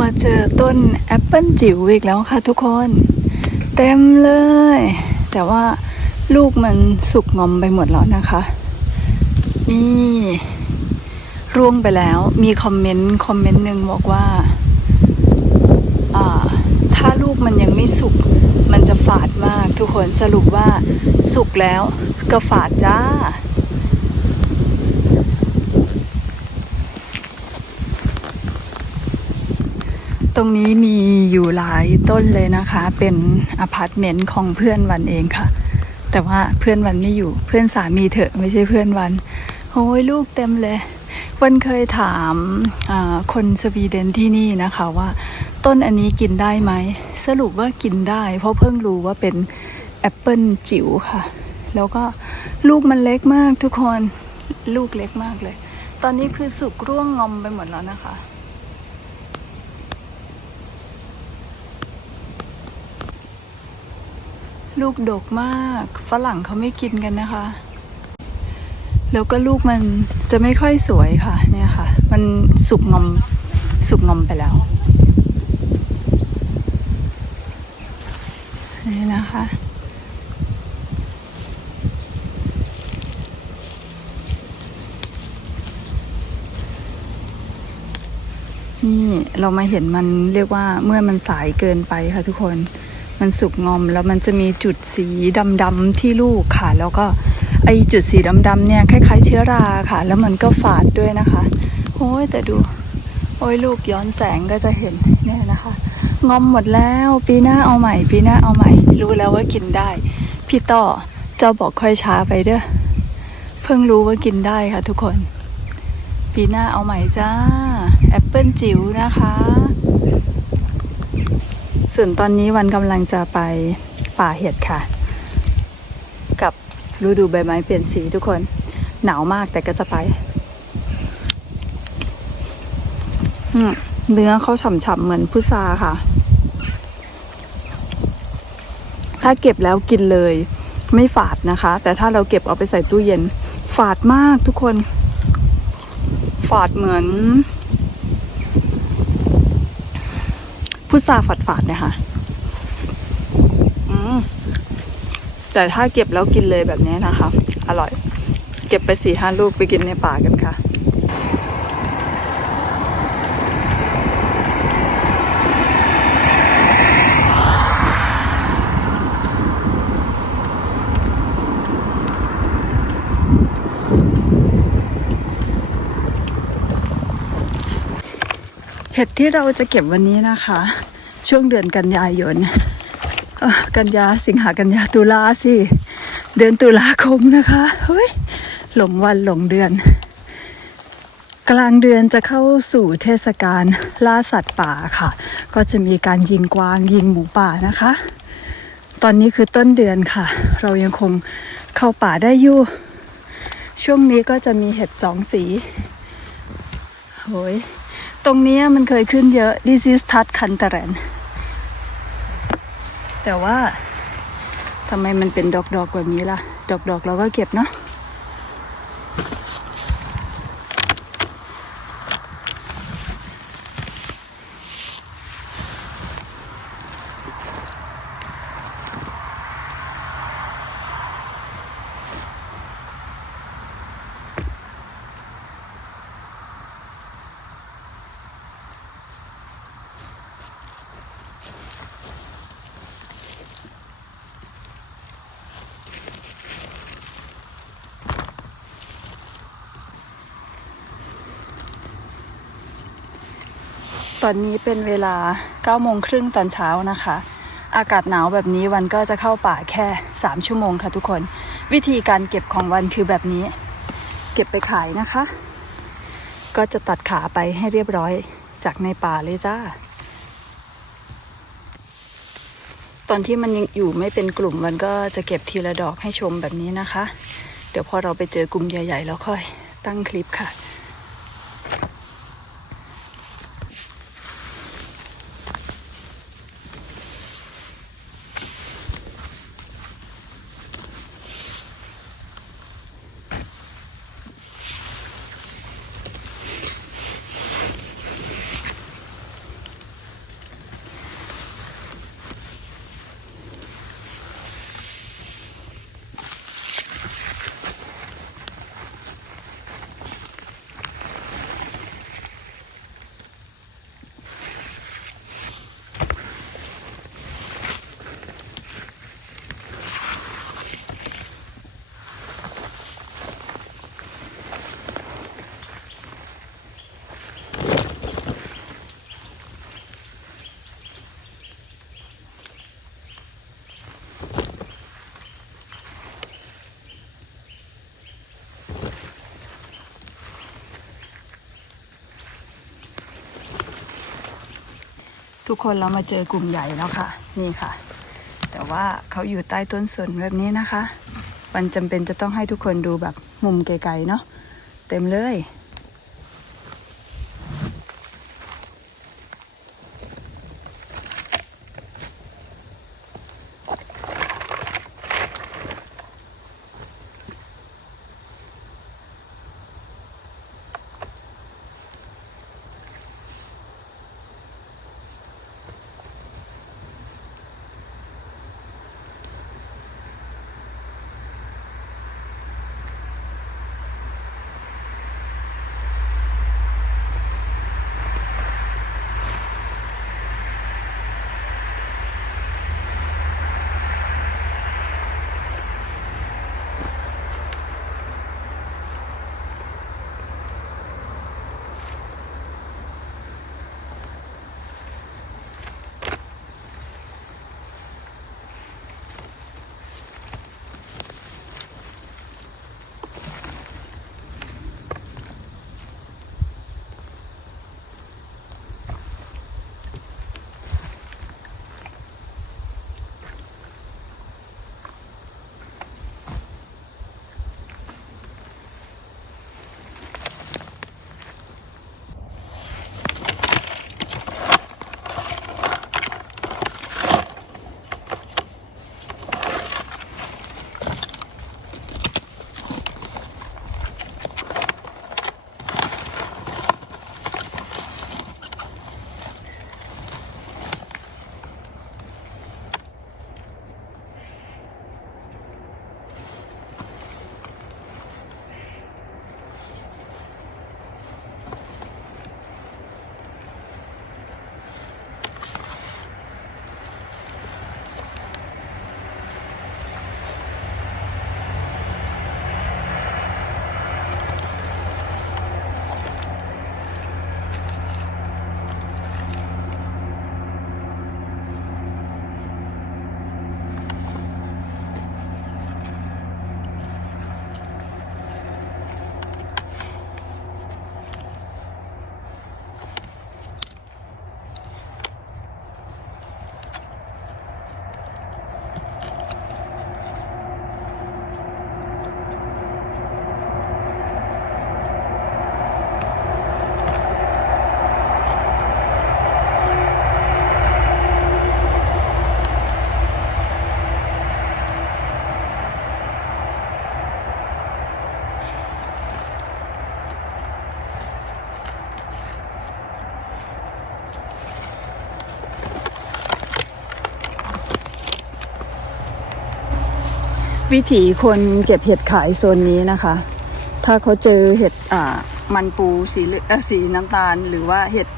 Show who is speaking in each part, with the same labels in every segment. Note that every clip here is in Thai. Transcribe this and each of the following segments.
Speaker 1: มาเจอต้นแอปเปิลจิ๋วอีกแล้วค่ะทุกคน เต็มเลย แต่ว่าลูกมันสุกงอมไปหมดแล้วนะคะ นี่ ร่วงไปแล้วมีคอมเมนต์ คอมเมนต์หนึ่งบอกว่าอ่าถ้า ลูกมันยังไม่สุก มันจะฝาดมากทุกคนสรุปว่าสุกแล้วก็ฝาดจ้า ตรงนี้มีอยู่หลายต้นเลยนะคะ เป็นอพาร์ตเมนต์ของเพื่อนวันเองค่ะ แต่ว่าเพื่อนวันไม่อยู่เพื่อนสามีเถอะไม่ใช่เพื่อนวันโอ้ยลูกเต็มเลยวันเคยถามคนสวีเดนที่นี่นะคะว่า ต้นอันนี้กินได้ไหม สรุปว่ากินได้ เพราะเพิ่งรู้ว่าเป็นแอปเปิลจิ๋วค่ะ แล้วก็ลูกมันเล็กมากทุกคนลูกเล็กมากเลย ตอนนี้คือสุกร่วงงอมไปหมดแล้วนะคะ ลูกดกมากฝรั่งเขาไม่กินกันนะคะ แล้วก็ลูกมันจะไม่ค่อยสวยค่ะเนี่ยค่ะ มันสุกงอมสุกงอมไปแล้ว นี่นะคะ นี่เรามาเห็นมันเรียกว่าเมื่อมันสายเกินไปค่ะทุกคนมันสุกงอมแล้วมันจะมีจุดสีดำๆที่ลูกค่ะ แล้วก็ไอจุดสีดำๆเนี่ยคล้ายๆเชื้อราค่ะ แล้วมันก็ฝาดด้วยนะคะโอ้ยแต่ดู โอ้ยลูกย้อนแสงก็จะเห็นเนี่ยนะคะ งอมหมดแล้ว ปีหน้าเอาใหม่ ปีหน้าเอาใหม่ รู้แล้วว่ากินได้ พี่ต่อเจ้าบอกค่อยช้าไปเด้อเพิ่งรู้ว่ากินได้ค่ะทุกคน ปีหน้าเอาใหม่จ้าแอปเปิลจิ๋วนะคะ ส่วนตอนนี้วันกำลังจะไปป่าเห็ดค่ะ กับฤดูใบไม้เปลี่ยนสีทุกคน หนาวมากแต่ก็จะไป อืม เนื้อเขาฉ่ำๆเหมือนพุทราค่ะ ถ้าเก็บแล้วกินเลย ไม่ฝาดนะคะ แต่ถ้าเราเก็บเอาไปใส่ตู้เย็น ฝาดมากทุกคน ฝาดเหมือน พุทราฝาดฝาดเนี่ยค่ะแต่ถ้าเก็บแล้วกินเลยแบบนี้นะคะ อร่อย เก็บไปสี่ห้าลูกไปกินในป่ากันค่ะ ห็ดที่เราจะเก็บวันนี้นะคะ ช่วงเดือนกันยายนกันยาสิงหากันยาตุลาสิ เดือนตุลาคมนะคะเฮ้ยหลงวันหลงเดือน กลางเดือนจะเข้าสู่เทศกาลล่าสัตว์ป่าค่ะ ก็จะมีการยิงกวางยิงหมูป่านะคะ ตอนนี้คือต้นเดือนค่ะ เรายังคงเข้าป่าได้อยู่ ช่วงนี้ก็จะมีเห็ดสองสีโหย ตรงนี้มันเคยขึ้นเยอะ This is t u t c a n t a r a n แต่ว่าทำไมมันเป็นดอกๆแบบนี้ล่ะ ดอกๆเราก็เก็บเนาะ ตอนนี้เป็นเวลา9โมงครึ่งตอนเช้านะคะ อากาศหนาวแบบนี้วันก็จะเข้าป่าแค่ 3 ชั่วโมงค่ะทุกคน วิธีการเก็บของวันคือแบบนี้ เก็บไปขายนะคะ ก็จะตัดขาไปให้เรียบร้อยจากในป่าเลยจ้า ตอนที่มันยังอยู่ไม่เป็นกลุ่มมันก็จะเก็บทีละดอกให้ชมแบบนี้นะคะ เดี๋ยวพอเราไปเจอกลุ่มใหญ่ๆแล้วค่อยตั้งคลิปค่ะ ทุกคนเรามาเจอกลุ่มใหญ่แล้วค่ะ นี่ค่ะ แต่ว่าเขาอยู่ใต้ต้นสนแบบนี้นะคะ มันจำเป็นจะต้องให้ทุกคนดูแบบมุมไกลๆเนาะเต็มเลย วิถีคนเก็บเห็ดขายโซนนี้นะคะ ถ้าเขาเจอเห็ดอ่ามันปูสีสีน้ำตาล หรือว่าเห็ด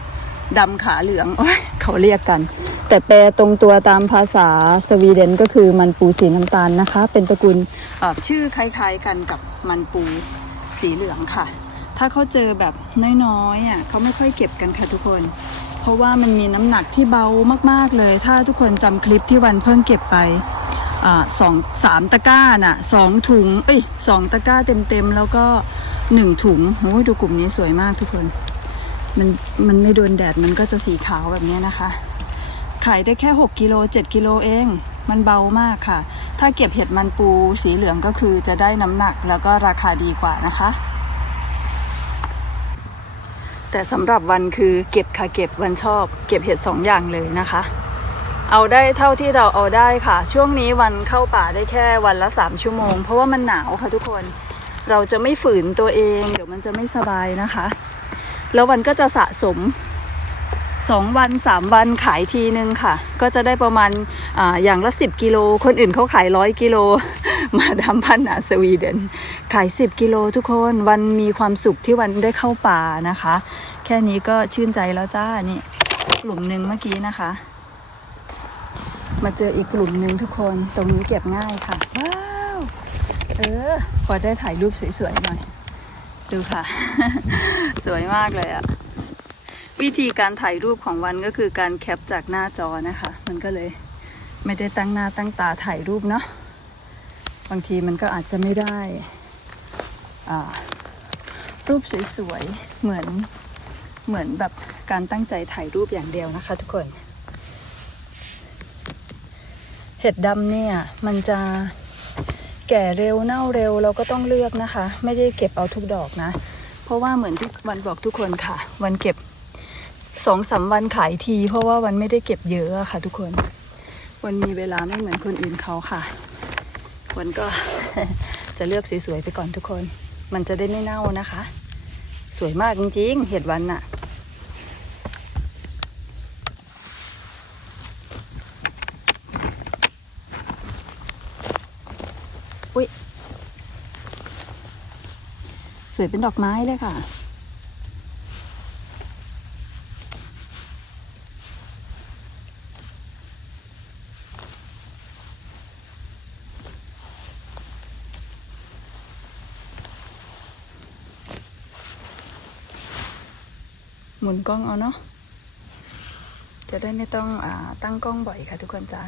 Speaker 1: ดำขาเหลืองอเขาเรียกกัน แต่แปลตรงตัวตามภาษาสวีเดนก็คือมันปูสีน้ำตาลนะคะ เป็นตระกูลชื่อคล้ายๆกันกับมันปูสีเหลืองค่ะ ถ้าเขาเจอแบบน้อยๆอะเขาไม่ค่อยเก็บกันค่ะทุกคน เพราะว่ามันมีน้ำหนักที่เบามากๆเลย ถ้าทุกคนจำคลิปที่วันเพิ่งเก็บไป สองสามตะกร้าน่ะสองถุงเอ้ยสองตะกร้าเต็มๆ แล้วก็หนึ่งถุงโอ้ยดูกลุ่มนี้สวยมากทุกคน มันมันไม่โดนแดดมันก็จะสีขาวแบบนี้นะคะ ขายได้แค่ 6กิโล7กิโลเอง มันเบามากค่ะ ถ้าเก็บเห็ดมันปูสีเหลืองก็คือจะได้น้ำหนักแล้วก็ราคาดีกว่านะคะแต่สำหรับวันคือเก็บค่ะเก็บวันชอบ เก็บเห็ดสองอย่างเลยนะคะ เอาได้เท่าที่เราเอาได้ค่ะ ช่วงนี้วันเข้าป่าได้แค่วันละ 3 ชั่วโมง เพราะว่ามันหนาวค่ะทุกคน เราจะไม่ฝืนตัวเอง เดี๋ยวมันจะไม่สบายนะคะ แล้ววันก็จะสะสม 2 วัน 3 วันขายทีนึงค่ะ ก็จะได้ประมาณอาอย่างละ 10 กิโล คนอื่นเขาขายร้อยกิโล มาดามพันนาสวีเดน ขาย 10 กิโลทุกคนวันมีความสุขที่วันได้เข้าป่านะคะ แค่นี้ก็ชื่นใจแล้วจ้านี่กลุ่มหนึ่งเมื่อกี้นะคะ มาเจออีกกลุ่มหนึ่งทุกคนตรงนี้เก็บง่ายค่ะ ว้าว เออ พอได้ถ่ายรูปสวยๆหน่อย ดูค่ะ สวยมากเลยอะวิธีการถ่ายรูปของวันก็คือการแคปจากหน้าจอนะคะ มันก็เลยไม่ได้ตั้งหน้าตั้งตาถ่ายรูปเนาะบางทีมันก็อาจจะไม่ได้อ่ารูปสวยๆเหมือนเหมือนแบบการตั้งใจถ่ายรูปอย่างเดียวนะคะทุกคน เห็ดดำเนี่ยมันจะแก่เร็วเน่าเร็วเราก็ต้องเลือกนะคะ ไม่ได้เก็บเอาทุกดอกนะ เพราะว่าเหมือนที่วันบอกทุกคนค่ะ วันเก็บสองสามวันขายที เพราะว่าวันไม่ได้เก็บเยอะอะค่ะ ทุกคน วันมีเวลาไม่เหมือนคนอื่นเขาค่ะ วันก็จะเลือกสวยๆไปก่อนทุกคน มันจะได้ไม่เน่านะคะ สวยมากจริงๆ เห็ดวันน่ะ วยเป็นดอกไม้เลยค่ะ หมุนกล้องเอาเนาะจะได้ไม่ต้องอตั้งกล้องบ่อยค่ะทุกคนจ้า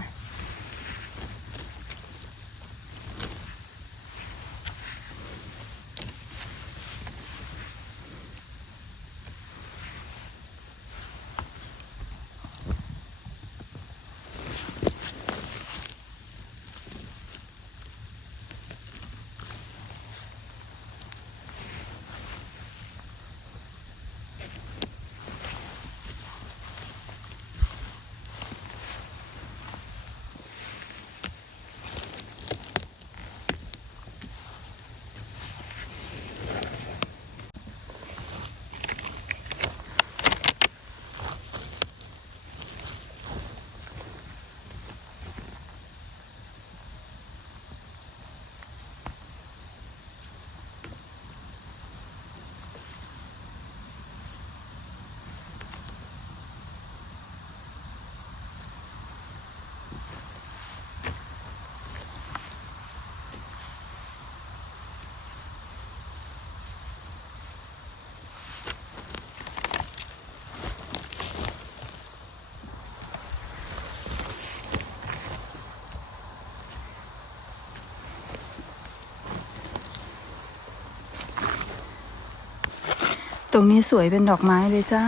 Speaker 1: ตรงนี้สวยเป็นดอกไม้เลยจ้า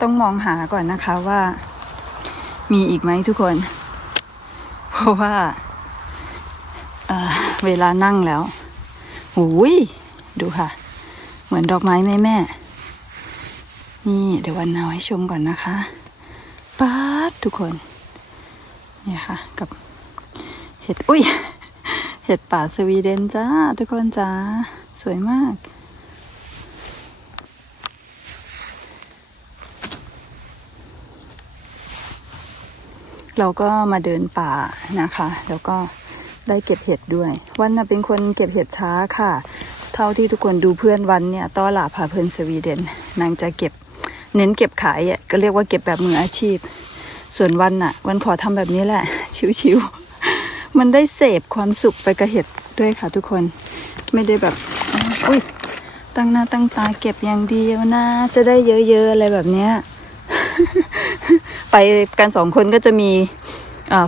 Speaker 1: ต้องมองหาก่อนนะคะว่า มีอีกไหมทุกคน เพราะว่าเเวลานั่งแล้วหูยดูค่ะ เหมือนดอกไม้แม่แม่ นี่เดี๋ยววันเอาให้ชมก่อนนะคะป๊าดทุกคน เนี่ยค่ะกับ ห็ดอุ้ย เห็ดป่าสวีเดนจ้า ทุกคนจ้า สวยมาก เราก็มาเดินป่านะคะ แล้วก็ได้เก็บเห็ดด้วย วันน่ะเป็นคนเก็บเห็ดช้าค่ะ เท่าที่ทุกคนดูเพื่อนวันเนี่ยต้อหลาพาเพลินสวีเดน นางจะเก็บเน้นเก็บขายอะก็เรียกว่าเก็บแบบมืออาชีพ ส่วนวันน่ะ วันขอทำแบบนี้แหละ ชิวๆ มันได้เสพความสุขไปกับเห็ดด้วยค่ะทุกคน ไม่ได้แบบอุ้ยตั้งหน้าตั้งตาเก็บอย่างเดียวนะ จะได้เยอะๆอะไรแบบเนี้ย ไปกันสองคนก็จะมี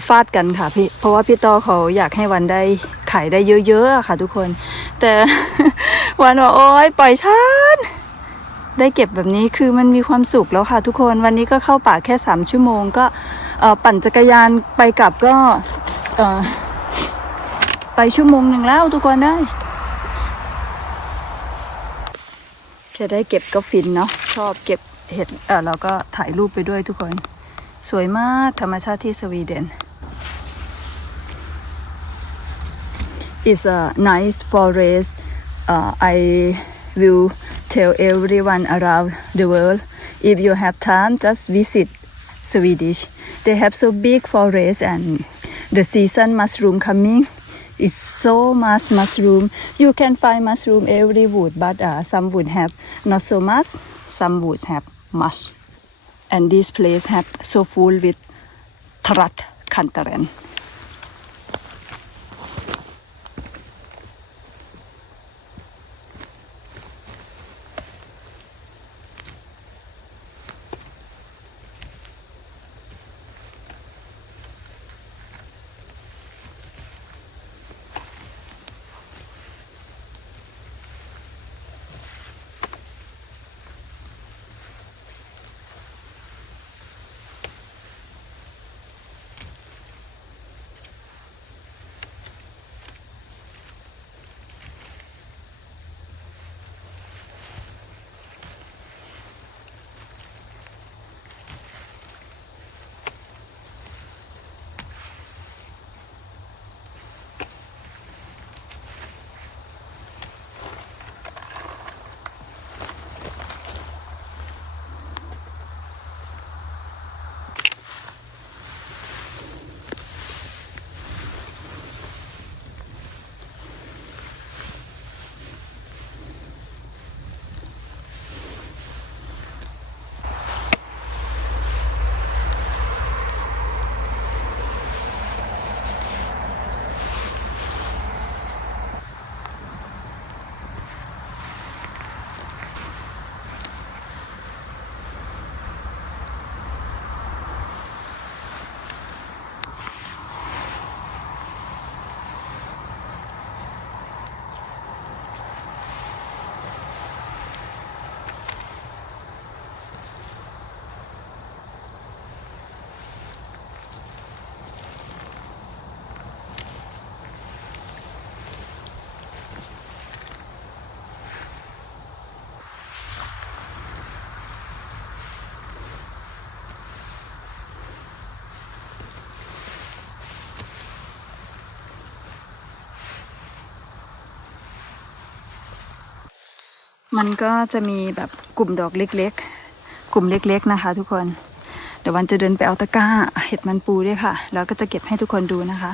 Speaker 1: ฟาดกันค่ะพี่ เพราะว่าพี่ต้อเขาอยากให้วันได้ขายได้เยอะๆค่ะทุกคน แต่วันว่าโอ๊ยปล่อยฉันได้เก็บแบบนี้คือมันมีความสุขแล้วค่ะทุกคนวันนี้ก็เข้าป่าแค่สามชั่วโมงก็ปั่นจักรยานไปกลับก็ เอ่อ ไปชั่วโมงหนึ่งแล้วทุกคนได้แค่ได้เก็บก็ฟินเนาะชอบเก็บเห็ดเออเราก็ถ่ายรูปไปด้วยทุกคน สวยมากธรรมชาติที่สวีเดน It's a nice forest. Uh, I will tell everyone around the world. If you have time, just visit Swedish. They have so big forest and the season mushroom coming. It's so much mushroom. You can find mushroom every wood, but uh, some would have not so much. Some woods have much. And this place have so full with Trat Kantaren. มันก็จะมีแบบกลุ่มดอกเล็กๆ กลุ่มเล็ก ๆนะคะ ทุกคน เดี๋ยววันจะเดินไปเอาตะกร้า เห็ดมันปูด้วยค่ะ แล้วก็จะเก็บให้ทุกคนดูนะคะ